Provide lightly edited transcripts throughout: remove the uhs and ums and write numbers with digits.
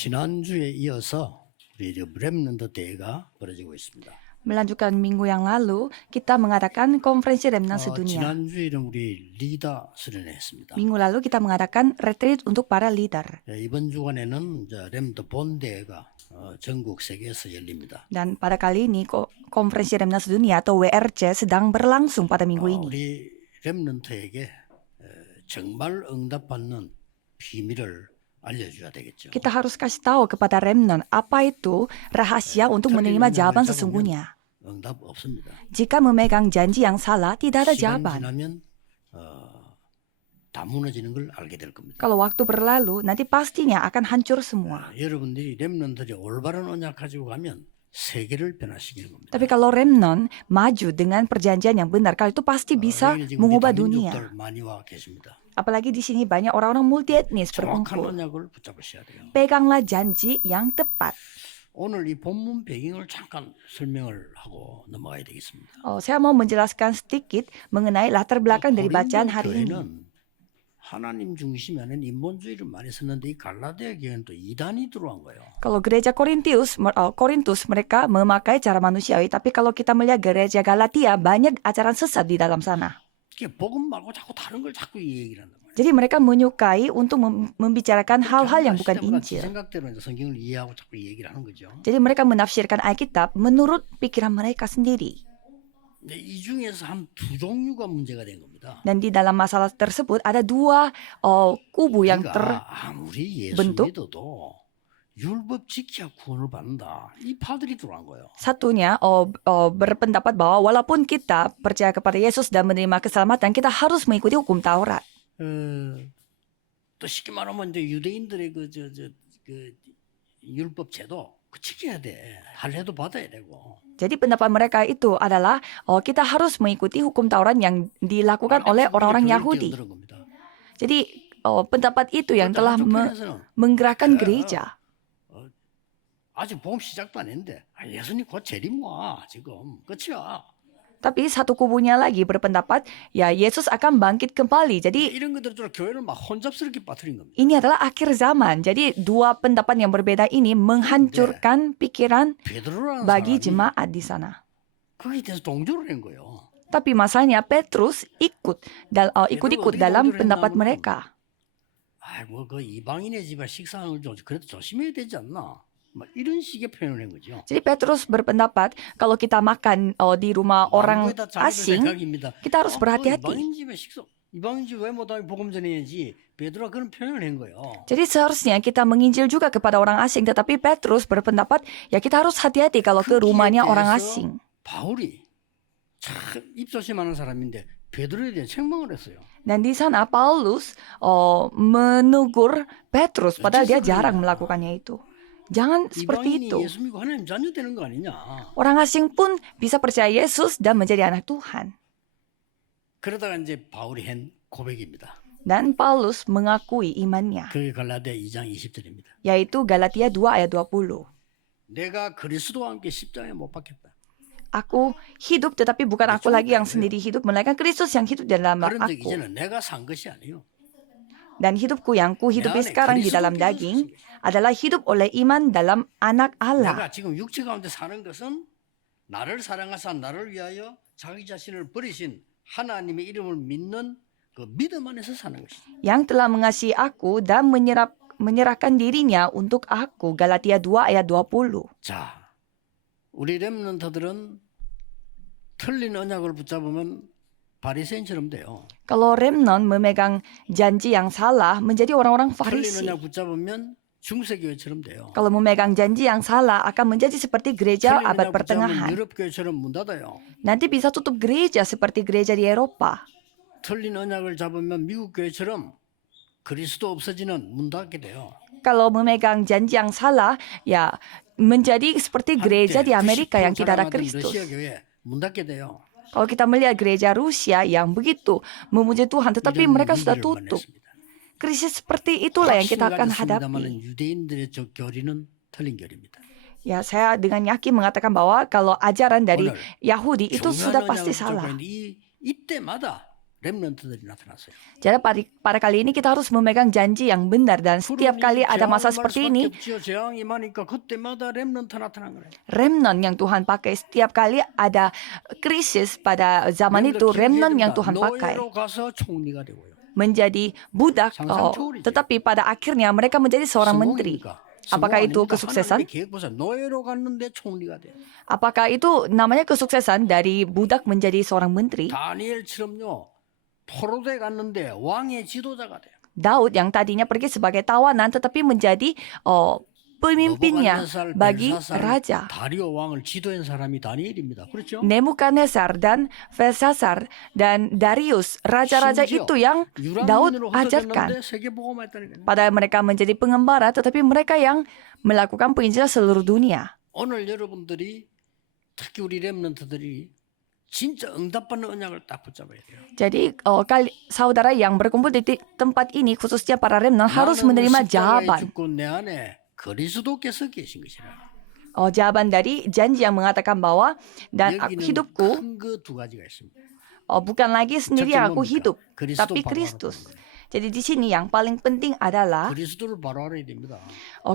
지난주에 이어서 우리 렘넌트 대회가 벌어지고 있습니다. Melanjutkan minggu yang lalu, kita mengadakan konferensi remnant sedunia. 지난주에는 우리 리더 수련회 했습니다. Minggu lalu kita mengadakan retreat untuk para leader. 이번 주간에는 렘넌트 본대회가 전국 세계에서 열립니다. Dan pada kali ini konferensi remnant sedunia atau WRC sedang berlangsung pada minggu ini. 우리 렘넌트에게 정말 응답받는 비밀을 알려줘야 되겠죠. Kita harus kasih tahu kepada remnant apa itu rahasia untuk menerima jawaban sesungguhnya. 응답 없습니다. Jika memegang janji yang salah, tidak ada 시간 jawaban. 지나면 다 무너지는 걸 알게 될 겁니다. Kalau waktu berlalu, nanti pastinya akan hancur semua. 여러분들이 렘넌트들이 올바른 언약 가지고 가면 세계를 변화시키는 겁니다. Tapi kalau remnant maju dengan perjanjian yang benar, kalau itu pasti bisa 여기 지금 우리 mengubah 다민족들 dunia. 많이 와 계십니다. Apalagi di sini banyak orang-orang multietnis 정확한 berkumpul. 언약을 붙잡으셔야 돼요. Peganglah janji yang tepat. 오늘 이 본문 배경을 잠깐 설명을 하고 넘어가야 되겠습니다. Saya mau menjelaskan sedikit mengenai latar belakang dari bacaan hari ini. 교회는 하나님 중심이 아닌 인본주의를 많이 썼는데 이 갈라디아 교회는 또 이단이 들어온 거예요. Kalau gereja Korintus mereka memakai cara manusiawi, tapi kalau kita melihat gereja Galatia banyak ajaran sesat di dalam sana. 이게 복음 말고 자꾸 다른 걸 자꾸 얘기를 한단 말이에요. Jadi mereka menyukai untuk membicarakan hal-hal yang bukan 지 Injil. 생각대로 이제 성경을 이해하고 자꾸 얘기를 하는 거죠. Jadi mereka menafsirkan Alkitab menurut pikiran mereka sendiri. 근데 이 중에서 한 두 종류가 문제가 된 겁니다. Dan di dalam masalah tersebut ada dua kubu yang 아무리 예수 bentuk. 믿어도 율법 지켜야 구원을 받는다. 이 파들이 들어간 거예요. Satunya berpendapat bahwa walaupun kita percaya kepada Yesus dan menerima keselamatan, kita harus mengikuti hukum Taurat. 또 쉽게 말하면 이제 유대인들의 그 율법 제도 그 지켜야 돼. 할례도 받아야 되고. Jadi pendapat mereka itu adalah kita harus mengikuti hukum Taurat yang dilakukan oleh orang-orang Yahudi. Jadi pendapat itu yang telah menggerakkan gereja. 아직 복음 시작도 안 했는데 예수님 곧 재림 와 지금 끝이야. Tapi satu kubunya lagi berpendapat ya Yesus akan bangkit kembali. Jadi 이런 것들로 교회를 막 혼잡스럽게 빠뜨린 겁니다. ini adalah akhir zaman. Jadi dua pendapat yang berbeda ini menghancurkan pikiran 베드로라는 bagi 사람이 jemaat di sana. 거기에 대해서 동조를 한 거예요. Tapi masalahnya Petrus ikut-ikut dalam pendapat mereka. 아이고 그 이방인의 집에 식사하는 걸 그래도 조심해야 되지 않나? 막 이런 식의 표현을 한 거죠. Jadi Petrus berpendapat kalau kita makan di rumah orang asing, kita harus berhati-hati. 이방인 집에 식사, 이방인 집 왜 못하면 복음 전해야지. 베드로가 그런 표현을 한 거예요. Jadi seharusnya kita menginjil juga kepada orang asing, tetapi Petrus berpendapat ya kita harus hati-hati kalau ke rumahnya orang asing. 바울이 참 입조심하는 사람인데 베드로에 대해 책망을 했어요. Dan di sana Paulus menegur Petrus, padahal dia jarang melakukannya itu. Jangan seperti itu. 예수 믿고 하나님 자녀 되는 거 아니냐. Orang asing pun bisa percaya Yesus dan menjadi anak Tuhan. 그러다가 이제 바울이 한 고백입니다. Dan Paulus mengakui imannya, 그게 갈라디아 2장 20절입니다. yaitu Galatia 2 ayat 20. 내가 그리스도와 함께 십자가에 못 박혔다. Aku hidup tetapi bukan aku lagi yang sendiri hidup, melainkan Kristus yang hidup dalam 그런데 aku. 이제는 내가 산 것이 아니요. Dan hidupku yang kuhidupi sekarang di dalam daging adalah hidup oleh iman dalam anak Allah. 내가 지금 육체 가운데 사는 것은 나를 사랑하사 나를 위하여 자기 자신을 버리신 하나님의 이름을 믿는 그 믿음 안에서 사는 것이다. Yang telah mengasihi aku dan menyerahkan dirinya untuk aku. Galatia 2 ayat 20. 자, 우리 렘넌트들은 틀린 언약을 붙잡으면 바리새인처럼 돼요. Kalau remnant memegang janji yang salah menjadi orang-orang 틀린 Farisi. 언약 붙잡으면 중세교회처럼 돼요. Kalau memegang janji yang salah akan menjadi seperti gereja 틀린 abad 언약 붙잡으면 pertengahan. 유럽교회처럼 문 닫아요. Nanti bisa tutup gereja seperti gereja di Eropa. 틀린 언약을 잡으면 미국 교회처럼 그리스도 없어지는 문 닫게 돼요. Kalau memegang janji yang salah, ya menjadi seperti gereja di Amerika yang tidak ada Kristus. 러시아 교회 문 닫게 돼요. Kalau kita melihat gereja Rusia yang begitu memuji Tuhan, tetapi 이런 mereka sudah 위기를 tutup. 만났습니다. Krisis seperti itulah yang kita akan hadapi. 확신을 유대인들의 저 교리는 틀린 교리입니다. Ya, saya dengan yakin mengatakan bahwa kalau ajaran dari 오늘 Yahudi itu sudah 중요한 pasti 언약을 salah. 붙잡고 있는데 이때마다 렘넌트들이 나타났어요. Jadi pada kali ini kita harus memegang janji yang benar dan setiap kali ada masa seperti ini, 재앙이 많으니까 그때마다 렘넌트 나타난 거예요. remnant yang Tuhan pakai. Setiap kali ada krisis pada zaman itu, remnant yang Tuhan pakai 노예로 가서 총리가 되고요. menjadi budak, tetapi pada akhirnya mereka menjadi seorang menteri. Apakah itu kesuksesan? 노예로 갔는데 총리가 돼. Apakah itu namanya kesuksesan dari budak menjadi seorang menteri? 다니엘처럼요. 포로돼 갔는데 왕의 지도자가 돼요. Daud yang tadinya pergi sebagai tawanan tetapi menjadi pemimpinnya bagi raja. 다리오 왕을 지도한 사람이 다니엘입니다. 그렇죠? Nebukadnezar dan Belshazzar dan Darius, raja-raja itu yang Daud ajarkan. Padahal mereka menjadi pengembara, tetapi mereka yang melakukan penginjilan seluruh dunia. 오늘 여러분들이 특히 우리 렘넌트들이 진짜 응답받는 언약을 딱 붙잡아야 돼요. Jadi saudara yang berkumpul di tempat ini, khususnya para remnant, harus menerima jawaban. 내 안에 그리스도께서 계신 것이라. Jawaban dari janji yang mengatakan bahwa dan hidupku 두 가지가 있습니다. bukan lagi sendiri yang aku hidup, tapi Kristus. Jadi di sini yang paling penting adalah 그리스도를 바로 알아야 됩니다.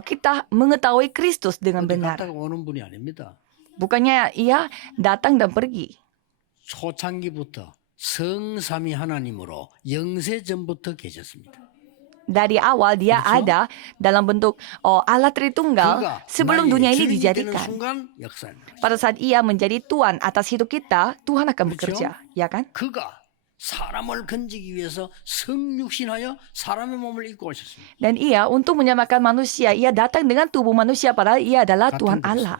kita mengetahui Kristus dengan benar. 갔다가 오는 분이 아닙니다. Bukannya ia datang dan pergi. 초창기부터 성삼위 하나님으로 영세 전부터 계셨습니다. Dari awal dia ada dalam bentuk Allah Tritunggal sebelum dunia ini dijadikan. Pada saat ia menjadi Tuhan atas hidup kita, Tuhan akan bekerja, ya kan? 그가 사람을 건지기 위해서 성육신하여 사람의 몸을 입고 오셨습니다. Dan ia untuk menyamakan manusia, ia datang dengan tubuh manusia padahal ia adalah Tuhan Allah.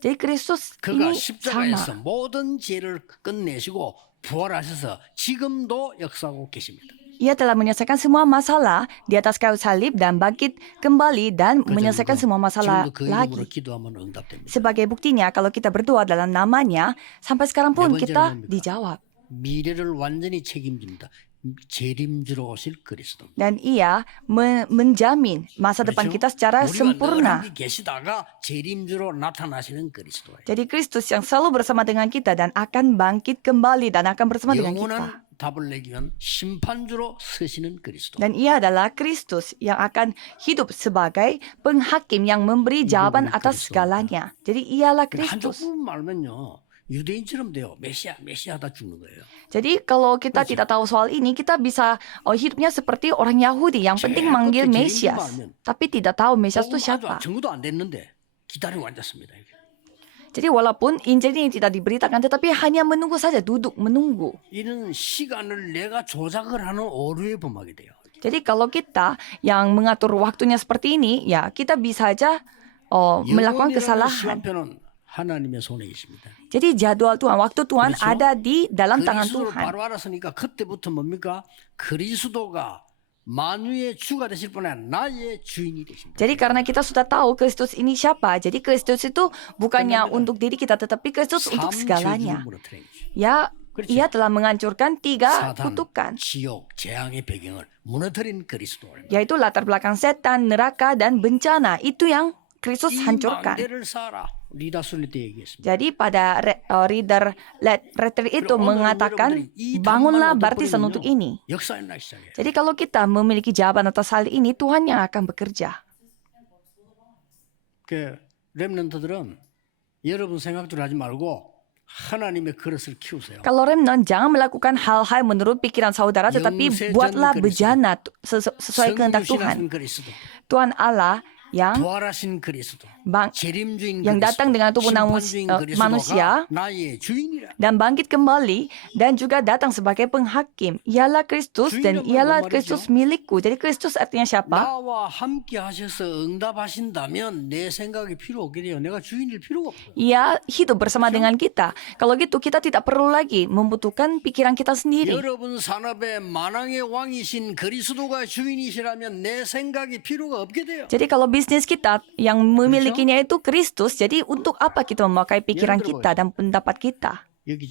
Jadi Kristus 그가 ini 십자가에서 sama. 모든 죄를 끝내시고 부활하셔서 지금도 역사하고 계십니다. Ia telah menyelesaikan semua masalah di atas kayu salib dan bangkit kembali dan menyelesaikan semua masalah lagi. Sebagai buktinya, kalau kita berdoa dalam namanya, sampai sekarang pun kita dijawab. 미래를 완전히 책임집니다. 재림주로 오실 그리스도. Dan ia menjamin masa depan kita secara sempurna. 계시다가 재림주로 나타나시는 그리스도예요. Jadi Kristus yang selalu bersama dengan kita dan akan bangkit kembali dan akan bersama dengan kita. 답을 내기 위한 심판주로 서시는 그리스도. Dan ia adalah Kristus yang akan hidup sebagai penghakim yang memberi jawaban atas segalanya. Jadi ialah Kristus. 한쪽 부분 말면요. 유대인처럼 돼요. 메시아다 죽는 거예요. Jadi kalau kita tidak tahu soal ini, kita bisa hidupnya seperti orang Yahudi yang penting manggil Mesias, tapi tidak tahu Mesias itu siapa. 정부도 안 됐는데 기다리고 앉았습니다. Jadi walaupun Injil ini tidak diberitakan, tetapi hanya menunggu saja, duduk menunggu. 이는 시간을 내가 조작을 하는 오류에 범하게 돼요. Jadi kalau kita yang mengatur waktunya seperti ini, ya kita bisa saja melakukan kesalahan. 하나님의 손에 있습니다. Jadi jadwal Tuhan, waktu Tuhan 그렇죠? ada di dalam tangan 그리스도를 Tuhan. 바로 알았으니까 그때부터 뭡니까? 그리스도가 만유의 주가 되실 뿐 아니라 나의 주인이 되십니다. Jadi karena kita sudah tahu Kristus ini siapa, jadi Kristus itu bukannya untuk diri kita, tetapi Kristus untuk segalanya. Ya, ia telah menghancurkan 3 kutukan, 지옥, 재앙의 배경을 무너뜨린 그리스도. yaitu latar belakang setan, neraka, dan bencana. Itu yang Kristus hancurkan. Jadi pada reader retreat itu mengatakan, bangunlah baptisan untuk ini. Jadi kalau kita memiliki jawaban atas hal ini, Tuhan yang akan bekerja. 렘넌트들은 여러분 생각대로 하지 말고 하나님의 그릇을 키우세요. Kalau remnant, jangan melakukan hal-hal menurut pikiran saudara, tetapi buatlah bejana sesuai kehendak Tuhan. Tuhan Allah yang 부활하신 그리스도, 재림주인 yang datang dengan tubuh manusia dan bangkit kembali dan juga datang sebagai penghakim. Ialah Kristus dan ialah Kristus milikku. Jadi Kristus artinya siapa? 나와 함께 하셔서 응답하신다면 내 생각이 필요 없게 돼요. 내가 주인일 필요가 없어요. Ia hidup bersama dengan kita. Kalau gitu kita tidak perlu lagi membutuhkan pikiran kita sendiri. 여러분 산업의 만왕의 왕이신 그리스도가 주인이시라면 내 생각이 필요가 없게 돼요. Jadi kalau bisnis kita yang memilikinya itu Kristus, jadi untuk apa kita memakai pikiran kita dan pendapat kita? 여기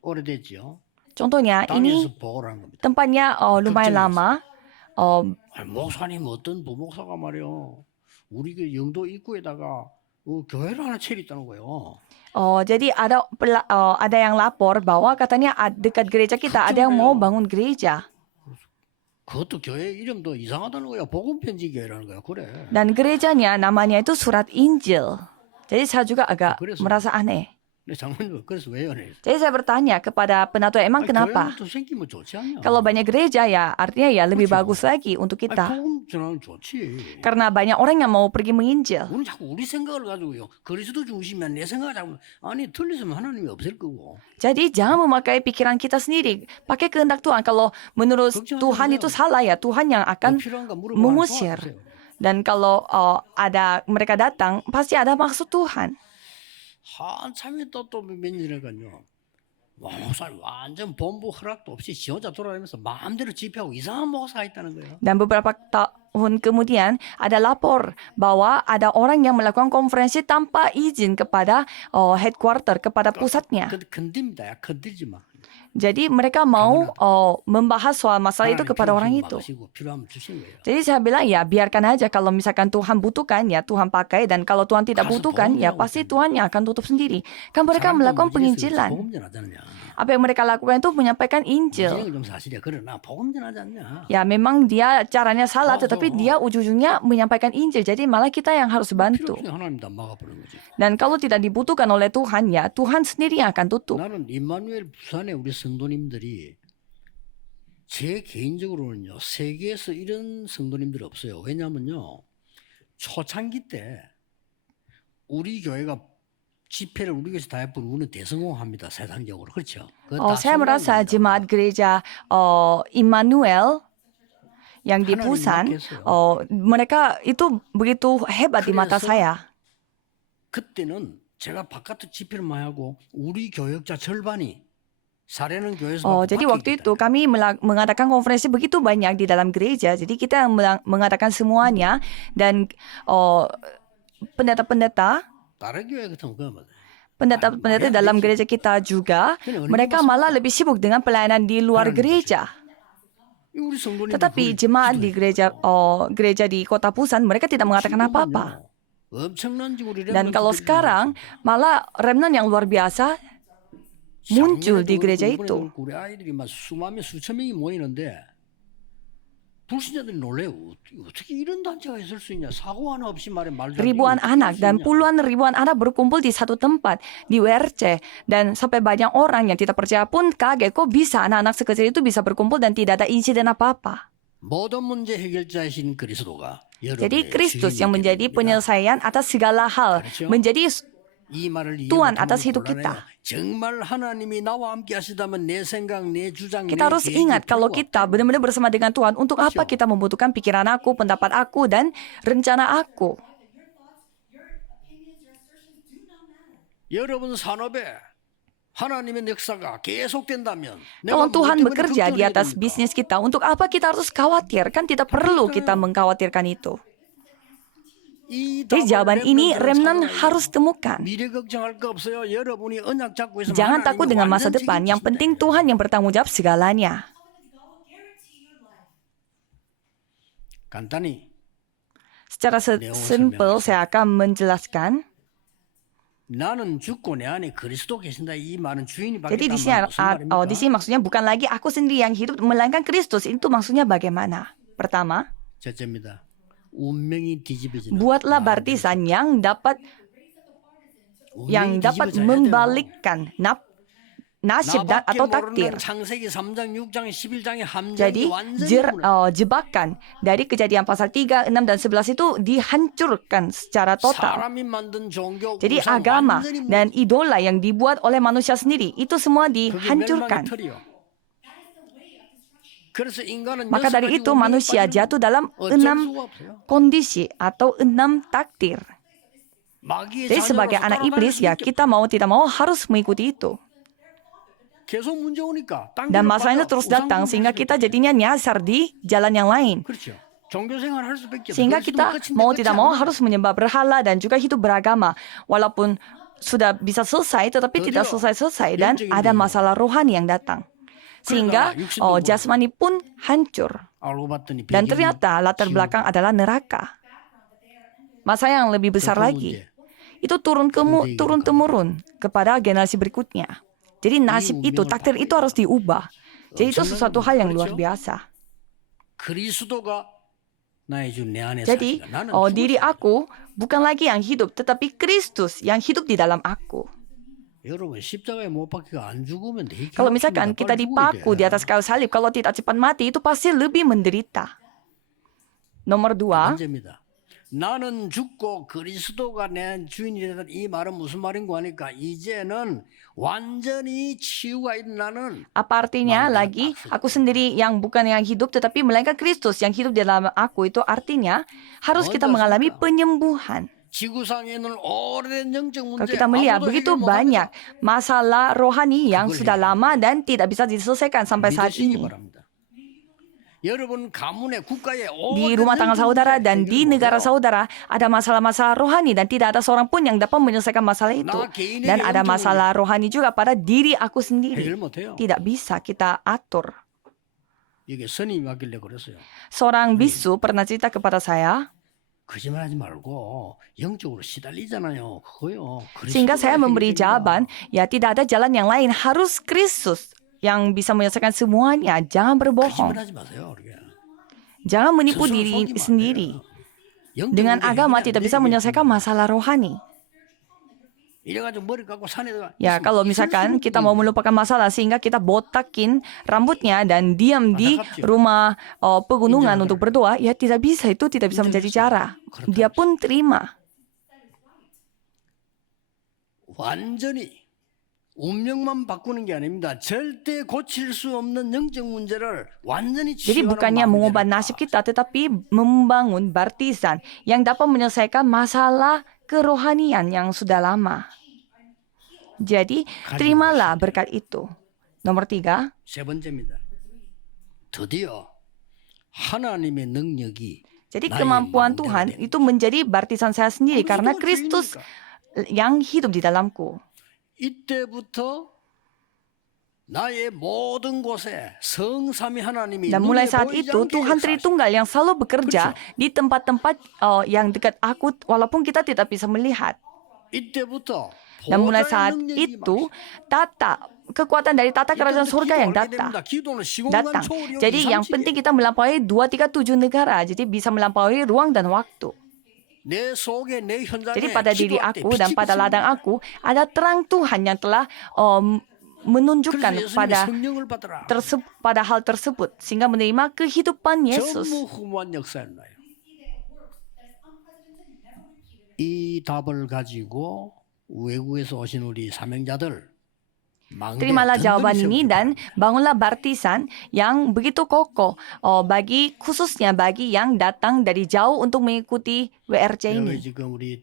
오래됐죠. Contohnya ini tempatnya lumayan lama. 목사님 어떤 부목사가 말이요. 우리 그 영도 입구에다가 교회를 하나 차렸다는 거예요. Jadi ada yang lapor bahwa katanya dekat gereja kita ada yang mau bangun gereja. 그것도 교회 이름도 이상하다는 거야. 복음편지 교회라는 거야. 그래. Dan gerejanya namanya itu Surat Injil. Jadi saya juga agak merasa aneh. 근데 장모님 그래서 왜요? Jadi saya bertanya kepada penatua, emang kenapa? 교회는 또 생기면 좋지 않냐? Kalau banyak gereja ya artinya ya lebih bagus lagi untuk kita. 복음 전하는 좋지. Karena banyak orang yang mau pergi menginjil. 우리는 자꾸 우리 생각을 가지고요. 그리스도 중심이면 내 생각을 자꾸 아니 틀렸으면 하나님이 없을 거고. Jadi jangan memakai pikiran kita sendiri. Pakai kehendak Tuhan. Kalau menurut Tuhan itu salah ya Tuhan yang akan 필요한가 물어보고 mengusir. Dan kalau ada mereka datang pasti ada maksud Tuhan. 한참이 또 몇 년이니까요. 와, 목사님 완전 본부 허락도 없이 지 혼자 돌아다니면서 마음대로 집회하고 이상한 목사가 있다는 거예요. Dan beberapa tahun kemudian ada lapor bahwa ada orang yang melakukan konferensi tanpa izin kepada headquarter, kepada pusatnya. 건듭니다. 야, 건들지 마. Jadi mereka mau membahas soal masalah itu kepada orang itu. 필요하면 주시는 거예요. Jadi saya bilang ya biarkan aja, kalau misalkan Tuhan butuhkan ya Tuhan pakai, dan kalau Tuhan tidak butuhkan ya pasti Tuhan yang akan tutup sendiri. Kan mereka melakukan penginjilan. Apa yang mereka lakukan itu menyampaikan Injil. Ya memang dia caranya salah, tetapi dia ujung-ujungnya menyampaikan Injil. Jadi malah kita yang harus bantu. Dan kalau tidak dibutuhkan oleh Tuhan ya Tuhan sendiri yang akan tutup. 나는 임마누엘 부산의 우리 성도님들이 제 개인적으로는요, 세계에서 이런 성도님들이 없어요. 왜냐하면요, 초창기 때 우리 교회가 집회를 우리 교회에서 다 해본 우리는 대성공합니다. 세상적으로. 그렇죠? Saya merasa jemaat gereja Immanuel yang di Busan, mereka itu begitu hebat di mata saya. 그때는 제가 바깥에 집회를 많이 하고 우리 교역자 절반이 사례는 교회에서 jadi waktu itu kami mengadakan konferensi begitu banyak di dalam gereja. Jadi kita mengadakan semuanya, dan pendeta-pendeta dalam gereja kita juga, mereka malah lebih sibuk dengan pelayanan di luar gereja. Tetapi jemaat di gereja di kota Busan, mereka tidak mengatakan apa-apa. Dan kalau sekarang malah remnant yang luar biasa muncul di gereja itu. Ribuan anak dan puluhan ribuan anak berkumpul di satu tempat di WRC, dan sampai banyak orang yang tidak percaya pun kaget kok bisa anak-anak sekecil itu bisa berkumpul dan tidak ada insiden apa-apa. Jadi Kristus yang menjadi penyelesaian atas segala hal, menjadi Tuhan atas hidup kita. Kita harus ingat kalau kita benar-benar bersama dengan Tuhan, untuk apa kita membutuhkan pikiran aku, pendapat aku, dan rencana aku. Kalau Tuhan bekerja di atas bisnis kita, untuk apa kita harus khawatir? Kan tidak perlu kita mengkhawatirkan itu. Jadi jawaban ini remnant harus temukan. Jangan takut dengan masa depan. Yang penting Tuhan yang bertanggung jawab segalanya. Secara simpel saya akan menjelaskan. Jadi di sini maksudnya bukan lagi aku sendiri yang hidup, melainkan Kristus. Itu maksudnya bagaimana? Pertama, buatlah baptisan yang dapat membalikkan nasib atau takdir. Jadi jebakan dari Kejadian pasal 3, 6, dan 11 itu dihancurkan secara total. Jadi agama dan idola yang dibuat oleh manusia sendiri itu semua dihancurkan. Maka dari itu manusia jatuh dalam 6 kondisi atau 6 takdir. Jadi sebagai anak iblis ya kita mau tidak mau harus mengikuti itu. Dan masalahnya terus datang sehingga kita jadinya nyasar di jalan yang lain. Sehingga kita mau tidak mau harus menyembah berhala dan juga hidup beragama. Walaupun sudah bisa selesai tetapi tidak selesai-selesai, dan ada masalah rohani yang datang. Sehingga jasmani pun hancur. Dan ternyata latar belakang adalah neraka. Masalah yang lebih besar lagi, itu turun-temurun kepada generasi berikutnya. Jadi nasib itu, takdir itu harus diubah. Jadi itu sesuatu hal yang luar biasa. 그리스도가 나의 주 내 안에 Jadi, 사시라. 나는 diri 죽었습니다. aku bukan lagi yang hidup, tetapi Kristus yang hidup di dalam aku. 여러분 십자가에 못 박히가 안 죽으면 되게 Kalau misalkan kita dipaku di atas kayu salib, kalau tidak cepat mati, itu pasti lebih menderita. Nomor 2, 번째입니다. 나는 죽고 그리스도가 내 주인이 되다. 이 말은 무슨 말인고 하니까 이제는 완전히 치유가 일어나는 apa artinya lagi? Aku sendiri yang bukan yang hidup, tetapi melainkan Kristus yang hidup di dalam aku. Itu artinya harus kita mengalami penyembuhan. 지구상에는 오래된 영적 Kalau 문제 kita melihat 아무도 begitu 해결 banyak 못합니다. masalah rohani yang sudah lama dan tidak bisa diselesaikan sampai saat 믿으시기 ini. 바랍니다. 여러분 가문에 국가에 Di rumah tangga saudara dan di negara saudara ada masalah-masalah rohani dan tidak ada seorang pun yang dapat menyelesaikan masalah itu. Dan ada masalah rohani juga pada diri aku sendiri. 해결 못해요. Tidak bisa kita atur. 이게 스님이 왔길래 그랬어요. Seorang bisu pernah cerita kepada saya, 거짓말하지 말고 영적으로 시달리잖아요. 그거요. sehingga saya 그리스도가 memberi 해결됩니다. jawaban, ya tidak ada jalan yang lain, harus Kristus yang bisa menyelesaikan semuanya. Jangan berbohong. 거짓말하지 마세요. 그게. Jangan menipu 스스로 diri 속이면 안 sendiri. 돼요. 영적 Dengan 문제 agama 해결이 안 tidak 돼, bisa 이게. menyelesaikan masalah rohani. 이래가지고 머리 깎고 산에다가 Ya, kalau misalkan kita mau melupakan masalah sehingga kita botakin rambutnya dan diam di rumah pegunungan untuk berdoa, ya tidak bisa, itu tidak bisa menjadi cara. Dia pun terima. 완전히 운명만 바꾸는 게 아닙니다. 절대 고칠 수 없는 영적 문제를 완전히 Jadi 치유하는 bukannya 마음이 mengubah 되는 nasib 거야. kita, tetapi membangun baptisan yang dapat menyelesaikan masalah kerohanian yang sudah lama. Jadi, terimalah berkat itu. Nomor 3, 세 번째입니다. 드디어 하나님의 능력이 jadi kemampuan Tuhan itu menjadi baptisan saya sendiri karena Kristus yang hidup di dalamku. 이때부터 나의 모든 곳에 성삼위 하나님이 Dan mulai 눈에 saat 보이지 itu 않게 Tuhan 역사하시고 Tritunggal yang selalu bekerja di tempat-tempat yang dekat aku walaupun kita tidak bisa melihat. 이때부터 Dan mulai 보좌의 saat 능력이 itu 임하시고 kekuatan dari tata kerajaan 이때부터 surga yang 기도하게 됩니다. datang. 기도는 시공간 초월이요 Jadi yang penting kita melampaui 237 negara. Jadi bisa melampaui ruang dan waktu. 내 속에 내 현장에 Jadi pada diri 기도할 때 aku dan 빛이 pada 비칩니다. ladang aku ada terang Tuhan yang telah menunjukkan 그래서 예수님이 pada 성령을 받으라. pada hal tersebut sehingga menerima kehidupan Yesus. 전무후무한 역사를 나요. 이 답을 가지고 외국에서 오신 우리 사명자들 Terimalah jawaban ini dan bangunlah baptisan yang begitu kokoh bagi khususnya bagi yang datang dari jauh untuk mengikuti WRC 여기 ini. 지금 우리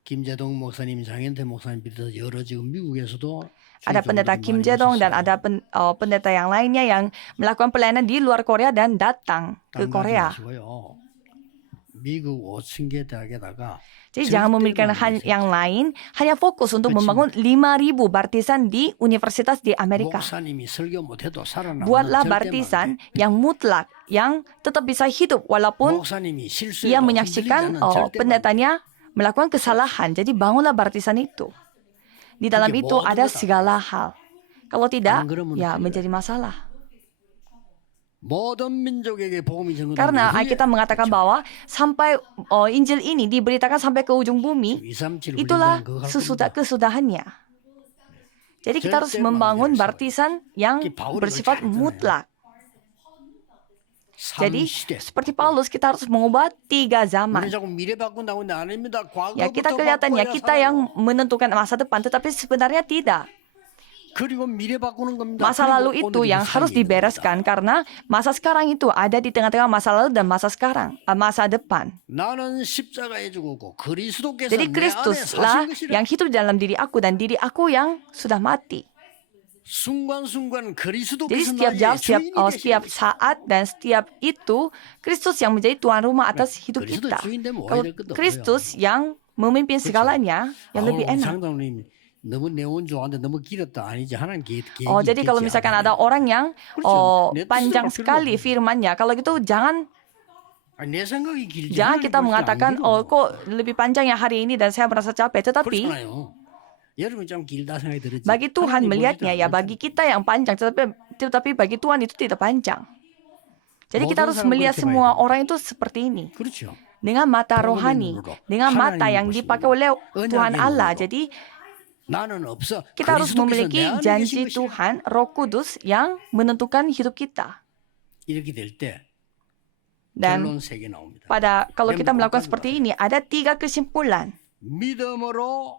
김재동 목사님, 장현태 목사님 비롯해서 여러 지금 미국에서도 Ada pendeta Kim Jae-dong dan ada pendeta yang lainnya yang melakukan pelayanan di luar Korea dan datang ke Korea. 미국 5층계 대학에다가 Jadi jangan memikirkan yang lain, hanya fokus untuk membangun 5.000 baptisan di universitas di Amerika. 목사님이 설교 못해도 살아남는 Buatlah 절대 baptisan yang mutlak, yang tetap bisa hidup walaupun 목사님이 실수해도 ia 흔들리지 menyaksikan 않는 절대 pendetanya melakukan kesalahan. Jadi bangunlah baptisan itu. Di dalam itu ada segala hal. Kalau tidak, ya menjadi masalah. 모든 민족에게 복음이 전하는 Karena Alkitab mengatakan bahwa sampai Injil ini diberitakan sampai ke ujung bumi, itulah kesudahannya. Jadi kita harus membangun baptisan yang bersifat mutlak. Jadi seperti Paulus kita harus mengubah 3 zaman. Ya kita kelihatannya kita yang menentukan masa depan, tetapi sebenarnya tidak. Masa lalu itu yang harus dibereskan karena masa sekarang itu ada di tengah-tengah masa lalu dan masa sekarang, masa depan. Jadi Kristuslah yang hidup dalam diri aku dan diri aku yang sudah mati. Jadi setiap jam, setiap saat dan setiap itu Kristus yang menjadi tuan rumah atas hidup kita. Kalau Kristus yang memimpin segalanya, yang lebih enak. Jadi kalau misalkan ada orang yang panjang sekali firmannya, kalau gitu jangan 내 생각이 길지. Jangan 하나님 kita 볼 때는 안 mengatakan, 길어. oh kok lebih panjang ya hari ini dan saya merasa capek. Tetapi 그렇잖아요. 여러분 좀 길다 생각이 들었지. bagi Tuhan 하나님 볼 melihatnya 때는 ya 안 bagi 그렇잖아요. kita yang panjang, tetapi bagi Tuhan itu tidak panjang. Jadi kita 모든 harus 사람 melihat 그렇게 semua 봐야 됩니다. orang itu seperti ini. 그렇죠. Dengan mata 복음의 rohani, 눈으로, dengan mata 하나님을 yang 보시는 dipakai 눈으로, oleh Tuhan 언약의 Allah. 눈으로. Jadi 나는 없어. kita harus 그리스도께서 내 memiliki 안에 계신 janji 것이라. Tuhan, Roh Kudus yang menentukan hidup kita. 이렇게 될 때 Dan 결론 3개 나옵니다. kalau kita melakukan seperti ini, ada 3 kesimpulan. 믿음으로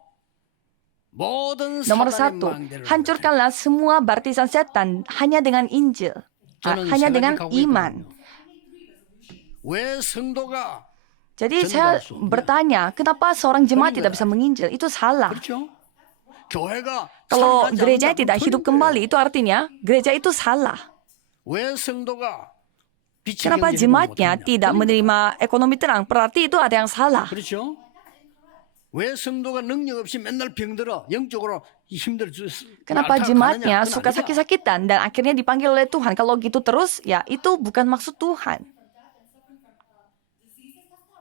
모든 Nomor 사단의 1, 망대를 hancurkanlah semua baptisan setan hanya dengan Injil, 저는 hanya 세 dengan 가지 iman. 각오했거든요. 왜 성도가 Jadi saya bertanya, kenapa seorang jemaat tidak bisa menginjil? Itu salah. 그렇죠? 교회가 Kalau 살아나지 gereja 않는다면 tidak hidup 틀린 거예요. kembali, itu artinya gereja itu salah. 왜 성도가 빛의 Kenapa 경제 회복을 jemaatnya 못하느냐? tidak menerima ekonomi terang? Berarti itu ada yang salah. 그렇죠? 왜 성도가 능력 없이 맨날 병들어 영적으로 힘들어 Kenapa jemaatnya suka sakit-sakitan dan akhirnya dipanggil oleh Tuhan? Kalau gitu terus, ya itu bukan maksud Tuhan.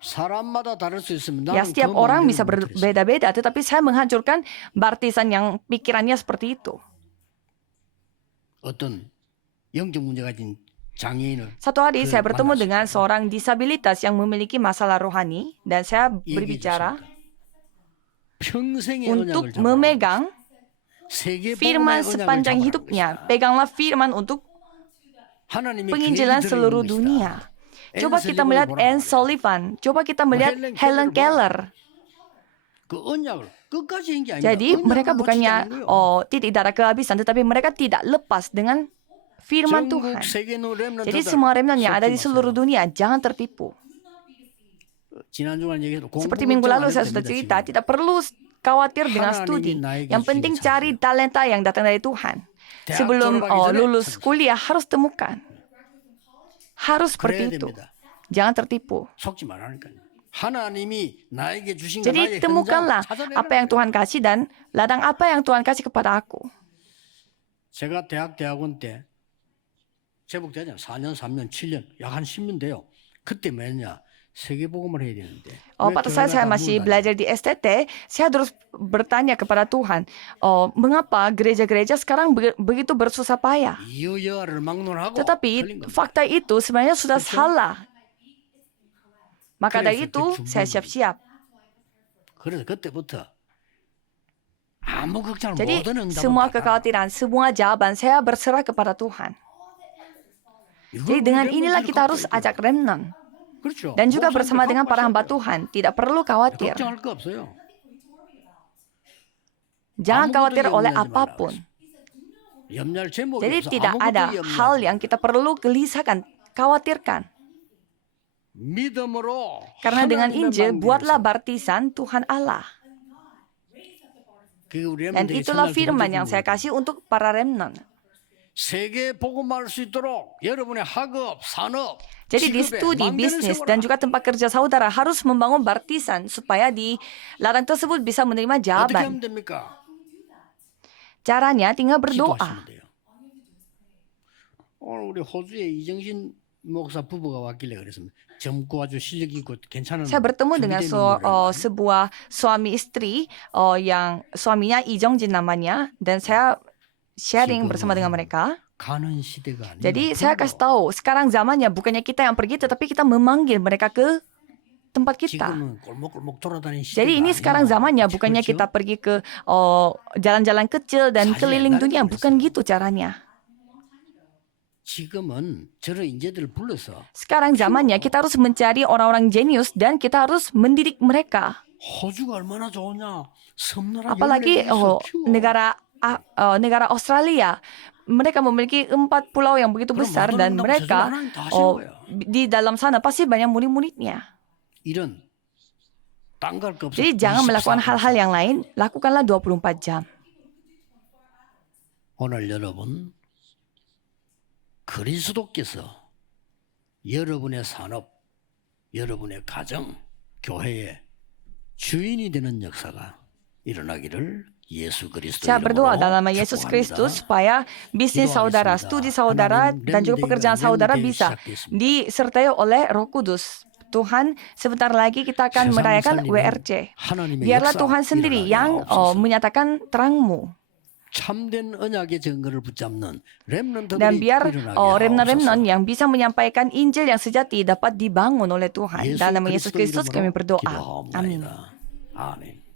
사람마다 다를 수 있으면 Ya 나는 setiap 그 orang 망대를 bisa 못 들었어요. berbeda-beda, tetapi saya menghancurkan baptisan yang pikirannya seperti itu. 어떤 영적 문제 가진 장애인을 Satu hari saya bertemu 만났을 dengan 때 seorang disabilitas yang memiliki masalah rohani dan saya berbicara 평생의 untuk 언약을 잡아 memegang 세계 firman 복음의 언약을 sepanjang 잡아라는 hidupnya. 것이다. Peganlah firman untuk 하나님의 penginjilan 계획이 seluruh 들어있는 dunia. 것이다. Coba kita 앤 melihat 설리번을 Anne 보라. Sullivan, coba kita melihat Helen Helen Keller Keller. 그 언약을 끝까지 한 게 아니라 Jadi mereka bukannya tidak ada kehabisan, tetapi mereka tidak lepas dengan firman Tuhan. Jadi semua remnant yang ada di seluruh dunia jangan tertipu. Seperti minggu lalu saya sudah cerita, tidak perlu khawatir dengan studi. Yang penting cari talenta yang datang dari Tuhan. Sebelum lulus kuliah harus temukan. Harus seperti itu. Jangan tertipu. 속지 말라니까요. 하나님이 나에게 주신 거 Jadi 나의 temukanlah 현장 apa yang Tuhan kasih dan ladang apa yang Tuhan kasih kepada aku. 제가 대학원 때 제복되잖아요. 4년, 3년, 7년, 약 한 10년 돼요. 그때 뭐였냐? 세계복음을 해야 되는데. Pada saat saya masih belajar di STT, saya terus bertanya kepada Tuhan, mengapa gereja-gereja sekarang begitu bersusah payah? 이유여를 막론하고 Tetapi 틀린 겁니다. fakta itu sebenarnya sudah salah. Maka dari itu saya siap-siap. 그래서 그때부터 아무 걱정을 Jadi 모든 응답은 semua 받아라. kekhawatiran, semua jawaban saya berserah kepada Tuhan. Jadi 이걸 dengan 우리 inilah 렘넌트를 kita harus 걱정해줘요. ajak remnant. 그렇죠. Dan juga 목사님들 bersama dengan para hamba 걱정하셔야 돼요. Tuhan. Tidak perlu khawatir. 걱정할 거 없어요. Jangan 아무것도 khawatir oleh 염려하지 말라 apapun. 염려할 제목이 Jadi 없어. tidak 아무것도 ada 염려하지 hal 말라. yang kita perlu gelisahkan, khawatirkan. 믿음으로 Karena dengan 하나님의 Injil, 망대를 buatlah 세워. baptisan Tuhan Allah. 그게 우리 Dan 렘넌트에게 itulah 전할 두 firman 번째 yang saya 중요한 kasih untuk para remnant. 세계 복음할 수 있도록 여러분의 학업, 산업, Jadi di 직업에 studi, 망대를 bisnis, 세워라. dan juga tempat kerja saudara harus membangun baptisan supaya di ladang tersebut bisa menerima 어떻게 jawaban. 하면 됩니까? Caranya tinggal berdoa. 기도하시면 돼요. 오늘 우리 호주에 이정신 목사 부부가 왔길래 그랬습니다. 젊고 아주 실력 있고 괜찮은 Saya bertemu dengan 준비된 인물이란 말이에요. sebuah suami istri yang suaminya Lee Jong-jin namanya, dan saya sharing bersama dengan mereka. 가는 시대가 아니라 Jadi saya kasih tahu, sekarang zamannya bukannya kita yang pergi, tetapi kita memanggil mereka ke tempat kita. 지금은 골목골목 돌아다니는 시대가 Jadi ini sekarang 아니야. zamannya, bukannya 그렇죠? kita pergi ke jalan-jalan kecil dan 사실 keliling 옛날에 dunia, 그랬어요. bukan gitu caranya. 지금은 저런 인재들을 불러서 Sekarang zamannya kita harus mencari orang-orang jenius dan kita harus mendidik mereka. 호주가 얼마나 좋으냐. 섬나라 Apalagi 14개 있어, 키워. negara Australia, mereka memiliki 4 pulau yang begitu 그럼 besar 모든 dan 응답 mereka 제대로 하나님 다 하신 거야. di dalam sana pasti banyak murid-muridnya. 이런 딴 갈 거 없어. Jadi jangan melakukan hal-hal yang lain, lakukanlah 24 jam. 오늘 여러분 그리스도께서 여러분의 산업, 여러분의 가정, 교회의 주인이 되는 역사가 일어나기를 예수 그리스도 Saya berdoa 이름으로 dalam nama Yesus Kristus supaya bisnis saudara, studi saudara, dan juga pekerjaan saudara bisa disertai oleh Roh Kudus. Tuhan, sebentar lagi kita akan 세상을 merayakan 살리는 WRC. 하나님의 Biarlah 역사 Tuhan sendiri 일어나게 yang 하옵소서. menyatakan terang-Mu. 참된 언약의 증거를 붙잡는 렘넌트들이 Dan biar 일어나게 remnant-remnant 하옵소서. yang bisa menyampaikan Injil yang sejati dapat dibangun oleh Tuhan. 예수 Dalam nama Yesus 그리스도 Kristus kami 이름으로 berdoa. Amin. 기도하옵나이다. 아멘.